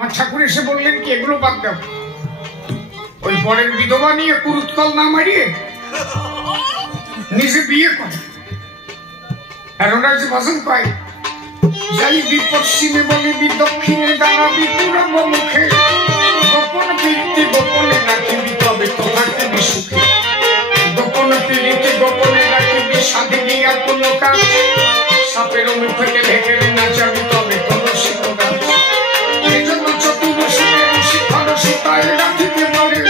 আমার ঠাকুর এসে বললেন কি এগুলো বাদ দাও, ওই পরের বিধবা নিয়ে কুরুৎকল না মারিয়ে নিজে বিয়ে করে। আর ওরা যে ভাষণ পায়, যাইবি পশ্চিমে বলিবি দক্ষিণে দাঁড়াবি পূর্ব মুখে, গোপন প্রীতি গোপনে রাখিবি তবে তো থাকিবি সুখে, গোপন প্রীতি গোপনে রাখিবি সাধে গিয়া কোনো কাজ, সাপের মুখে ঢেকে নাচাবি তবে তো রসিক গাছ। এই জন্য চতুর্দশীতে শিখর সুতায় রাখিতে পারে,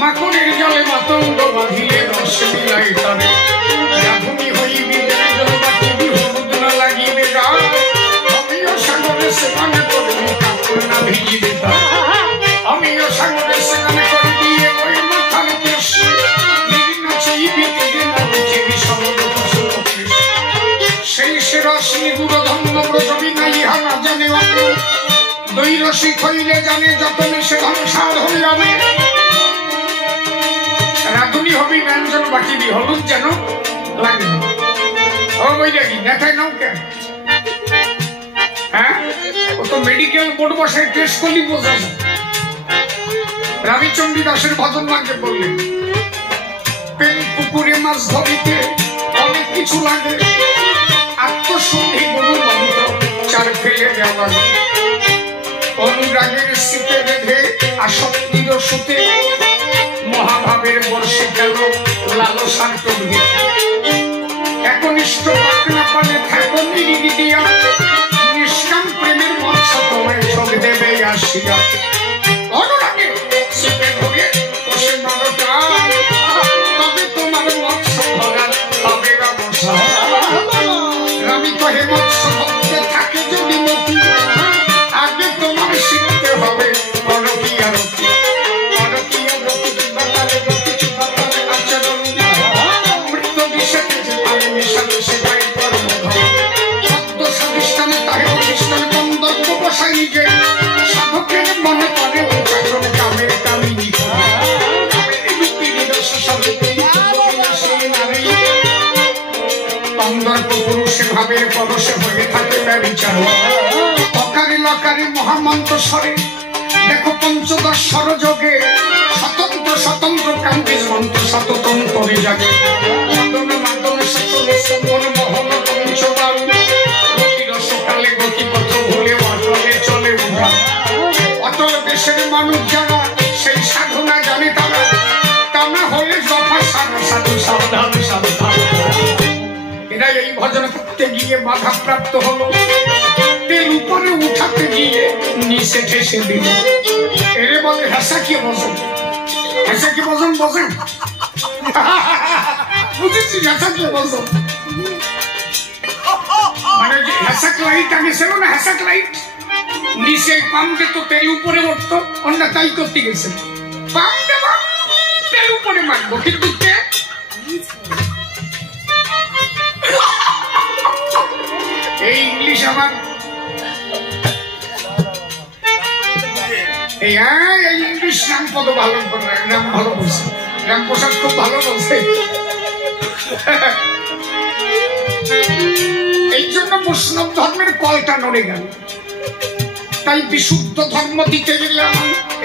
মাকড়ের জলে মাতঙ্গ বাঁধিলে রস মিলাই তবে, রাধুনি হইবি জল বাটিবি হলুদ না লাগিবে গা, আমিও সাগরে সেখানে করবি কাপড় না ভিজিবে তা, আমিও সাগরে সেখানে করবি ওই মাথার কেশ, বিভিন্ন চাইবি তীরে না রুচিবি সমুদ্র ফসল কেশ, সেই সে রশ্মি গুরু ধন্য ব্রজবি না ইহা না জানে অন্য, দুই রসিক হইলে জানে যতনে সে ধনসার হইলামে, রাধুনি হবি ব্যঞ্জন বাটিবি হলুদ যেন লাগে। ও বইটা কি নেতায় নাও কেন? হ্যাঁ, ও তো মেডিকেল বোর্ড বসায় টেস্ট করলি বোঝা যায়। রাবিচন্দ্রী দাসের ভজন লাগে বললেন, পেন পুকুরে মাছ ধরিতে অনেক কিছু লাগে, আত্মসন্ধি গুরু মন্ত্র চার ফেলে দেওয়া, অনুরাগের শীতে বেঁধে আসক্তির সুতে, মহাভাবের বর্ষে গেল লালসার টুকবে, একনিষ্ঠ পাকনা পানে থাকো নিরিদি দিয়া, নিষ্কাম প্রেমের মৎস্য তোমায় ঠক দেবে আসিয়া, অনুরাগে শীতে ধরে বসে মানটা তবে তোমার মৎস্য ধরার হবে ব্যবসা, আমি তো হে মৎস্য ধরতে থাকে যদি মতি, আগে তোমার শিখতে হবে অনকিয়া রতি, অনকিয়া রতি বাতালে রতি বাতালে আচরণ, মৃত বিষাতে যে আমি মিশাতে সেটাই কর্ম ধর, সত্য সদিষ্ঠানে তাহে প্রতিষ্ঠানে গন্ধর্ব বসাই যে, সাধকের মনে করে উচ্চারণ কামের কামিনী করে, কামিনী রূপী নিদর্শ সাধকে সেই নারী, গন্ধর্ব পুরুষে ভাবের পরশে হয়ে থাকে ব্যভিচার, অকারে লকারে মহামন্ত্র স্বরে দেখো পঞ্চদশ স্বরযোগে, স্বতন্ত্র স্বতন্ত্র কান্তির মন্ত্র শততন্ত্রে জাগে, মাদন মাদন শাসন সুমন মোহন পঞ্চবাল, গতিরস কালে গতিপথ ভুলে অটলে চলে উঠা, অটল দেশের মানুষ যারা সেই সাধনা জানে তারা, তা না হলে যথা সাধু সাধু সাবধান সাবধান। এরা এই ভজন করতে গিয়ে বাধা প্রাপ্ত হলো, তেল উপরে উঠাতে গিয়ে নিচে ঠেসে দিল, এরে বলে হাসা কি বজন, হাসা কি বজন বজেন, বুঝেছি হাসা কি বজন মানে যে হ্যাসাক লাইট আগে ছিল না, হ্যাসাক লাইট নিচে পাম্পে তো তেল উপরে উঠতো, অন্য তাই করতে গেছে, পাম্প দেব তেল উপরে মারবো, কিন্তু এই ইংলিশ আমার এই ইংলিশ নাম কত ভালো নাম ভালো বলছে, রামপ্রসাদ খুব ভালো বলছে, এই জন্য বৈষ্ণব ধর্মের কলটা নড়ে গেল, তাই বিশুদ্ধ ধর্ম দিতে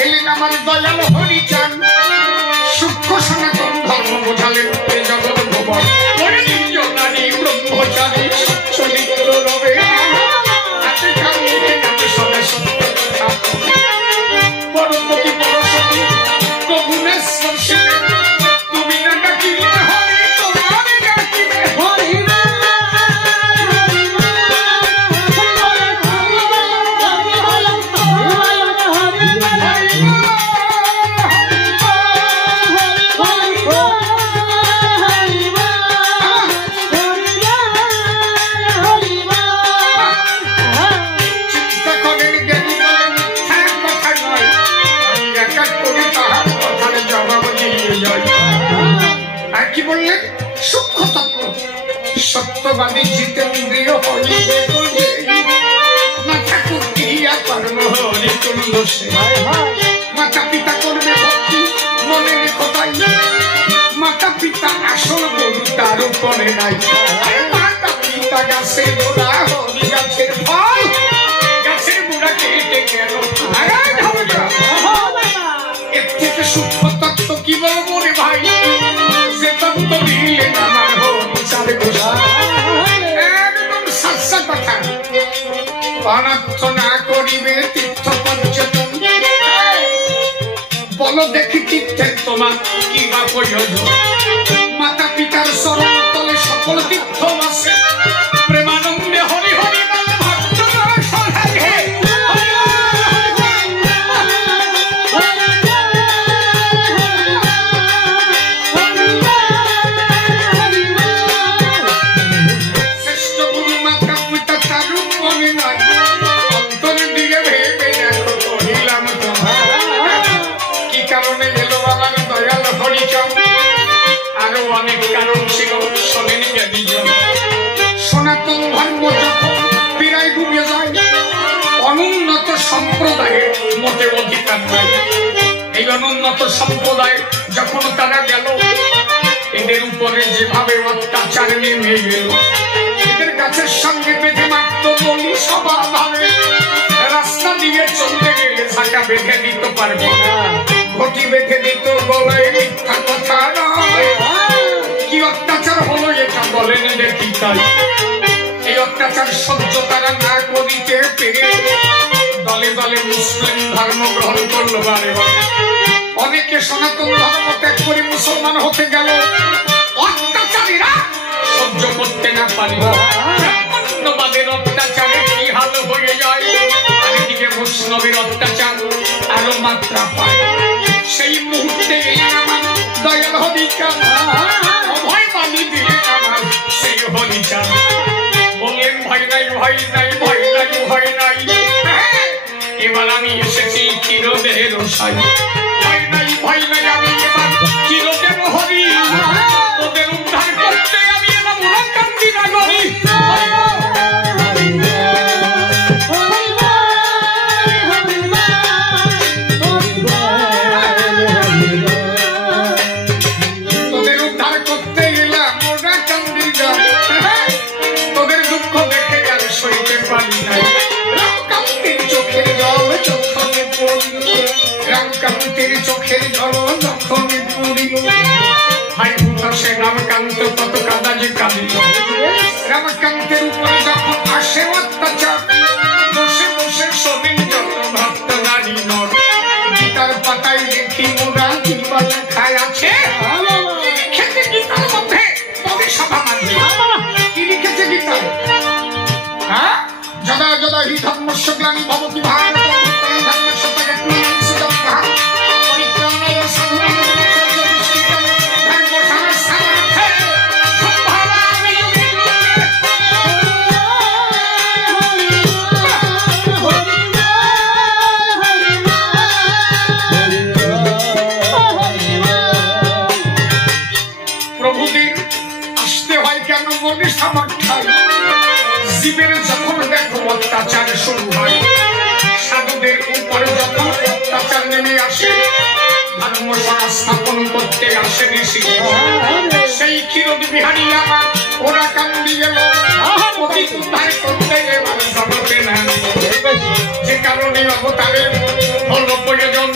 এলেন আমার দয়াল হরিচান, সূক্ষ্ম সনাতন ধর্ম বোঝালেন জগৎ ভবন, নারী ব্রহ্মচারী চরিত্র রবে, হাতে খামিয়ে নামে সবে সত্য কথা, পরমপতি পরশতী প্রভুনেশ্বর শিবে, তুমি না ডাকিলে হরি তোমার ডাকিবে হরি না, কি বললেন সূক্ষ্ম তত্ত্ব, সত্যবাদী জিতেন্দ্রীয় হইবে মাথা কুটিয়া কর্ম হরি তুল্য সে, মাতা পিতা করবে ভক্তি মনে রেখো তাই, মাতা পিতা আসল গরু তার উপরে নাই, মাতা পিতা গাছের গোড়া হরি গাছের ফল, গাছের গোড়া কেটে গেল অনার্থ না করিবে তীর্থ পর্যটন। বলো দেখি তীর্থের তোমার কি বা প্রয়োজন? মাতা পিতার চরণ তলে সকল তীর্থ আছে, প্রেমানন্দে হরি হরি বলে ভক্ত সহায়ে। শ্রেষ্ঠ গুরু মাতা পিতা তারু মনে নাই, অন্তর দিয়ে ভেবে দেখো কহিলাম তোমার। কি কারণে এলো আমার দয়াল হরিচন্দ্র? আরো অনেক কারণ ছিল, শোনেন জ্ঞানীজন। সনাতন ধর্ম যখন পীড়ায় ডুবে যায়, অনুন্নত সম্প্রদায়ের মোটে অধিকার নাই। এই অনুন্নত সম্প্রদায় যখন তারা গেল, এদের উপরে যেভাবে অত্যাচার নেমে গেল, এদের গাছের সঙ্গে বেঁধে মাত্র বলি সবার ভাবে রাস্তা দিয়ে চলতে গেলে ছাকা বেঁধে দিতে পারবে, ঘটি বেঁধে দিত গলায়, মিথ্যা কথা নয়। কি অত্যাচার হলো এটা বলেন দেখি তাই। এই অত্যাচার সহ্য তারা না করিতে পেরে দলে দলে মুসলিম ধর্ম গ্রহণ করলো। বারে বারে অনেকে সনাতন ধর্ম ত্যাগ করে মুসলমান হতে গেল। অত্যাচারীরা সহ্য করতে না পারে ব্রাহ্মণ্যবাদের অত্যাচারে কি হাল হয়ে যায়, আর এদিকে বৈষ্ণবের অত্যাচার আরো মাত্রা পায়। সেই মুহূর্তে এলেন আমার দয়াল হরিচাঁদ, অভয় বাণী দিলেন আমার সেই হরিচাঁদ। বললেন ভয় নাই ভয় নাই ভয় নাই ভয় নাই, এবার আমি এসেছি চিরদেহের সাই। ভয় নাই ভয় নাই, আমি এবার চিরদেহ হরি, তোদের উদ্ধার করতে আমি এলাম উড়াকান্দি নগরী। তোদের উদ্ধার করতে এলাম উড়াকান্দি, তোদের দুঃখ দেখে গেল সইতে পারি নাই। রামকান্তির চোখের জল যখনই পড়িল, রামকান্তির চোখের জল যখনই পড়িল, ভাই উঠাসে রামকান্ত কত কাদা যে কাঁদিল। রামকান্তের উপরে যখন আসে অত্যাচার, বসে বসে শোনেন যত ভক্ত নারী নর। গীতার পাতায় দেখি মোরা কি বা লেখা আছে, লিখেছে গীতার মধ্যে কবি সভা মানবে। কি লিখেছে গীতায়? হ্যাঁ, যদা যদা হি ধর্মস্য গ্লানি ভবতি ভারত ধর্মস্য তদগ্নিঃ ভারত পরিত্রাণায় সাধুনাং ধর্ম সংস্থানার্থে সম্ভাবামি। প্রভুদের আসতে হয় কেন বলে সামর্থ্যায়, জীবের যখন দেখো অত্যাচার শুরু হয়, সাধুদের উপরে যখন অত্যাচার নেমে আসে, ধর্ম সংস্থাপন করতে আসে ঋষি। সেই ক্ষীরদ বিহারী আমার ওরা কান্দি গেল, অতি উদ্ধার করতে এবার জগতে নেন। যে কারণে অবতারের হলো প্রয়োজন,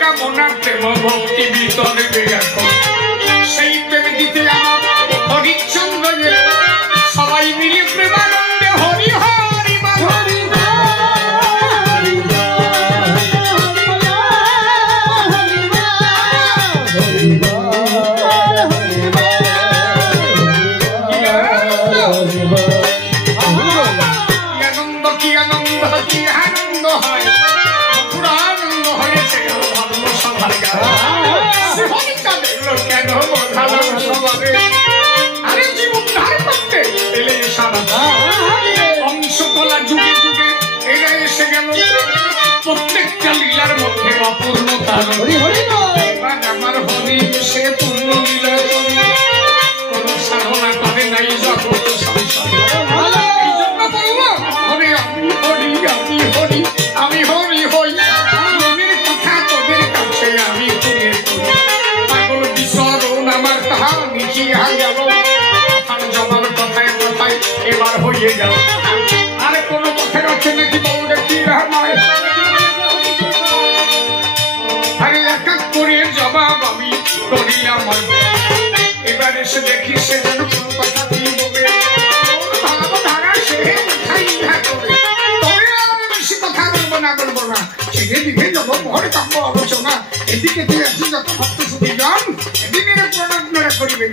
কামনা প্রেম ভক্তি বিতরবে এখন। সেই প্রেম দিতে আমার হরিশ্চন্দ্র সবাই মিলে প্রেমানন্দে হরি হরি হরি। আনন্দ কি আনন্দ কি আনন্দ হয়, পুরা আনন্দ হয়েছে ধর্ম সভার কেন বোঝালাম সবারে। আরে জীবন ধার করতে এলে সারা অংশকলা যুগে যুগে এরা এসে গেল, প্রত্যেকটা লীলার মধ্যে অপূর্ণতা। এবার আমার হরি সে পূর্ণ লীলা কোন সাধনা করে নাই জগৎ সংসার। এই জন্য বললো হরে আমি হরি আমি হরি আমি হরি হই, মনের কথা তোদের কাছে আমি তুলে ধরি। পাগল বিচরণ আমার তাহা মিশিয়া গেল, আর জবাব কথায় কথায় এবার হয়ে গেল। আর কোন কথা আছে নাকি বলবে কি নয়? আরে এক এক করে জবাব আমি করিলাম। এবার এসে দেখি সে যেন কোন কথা কি বলে, ভালো ধারা সে খাইয়া করে হরিকাব্য আলোচনা এদিকে তুই আছিস যত ভক্ত সুবিধান এদিনের প্রণাম করিবেন।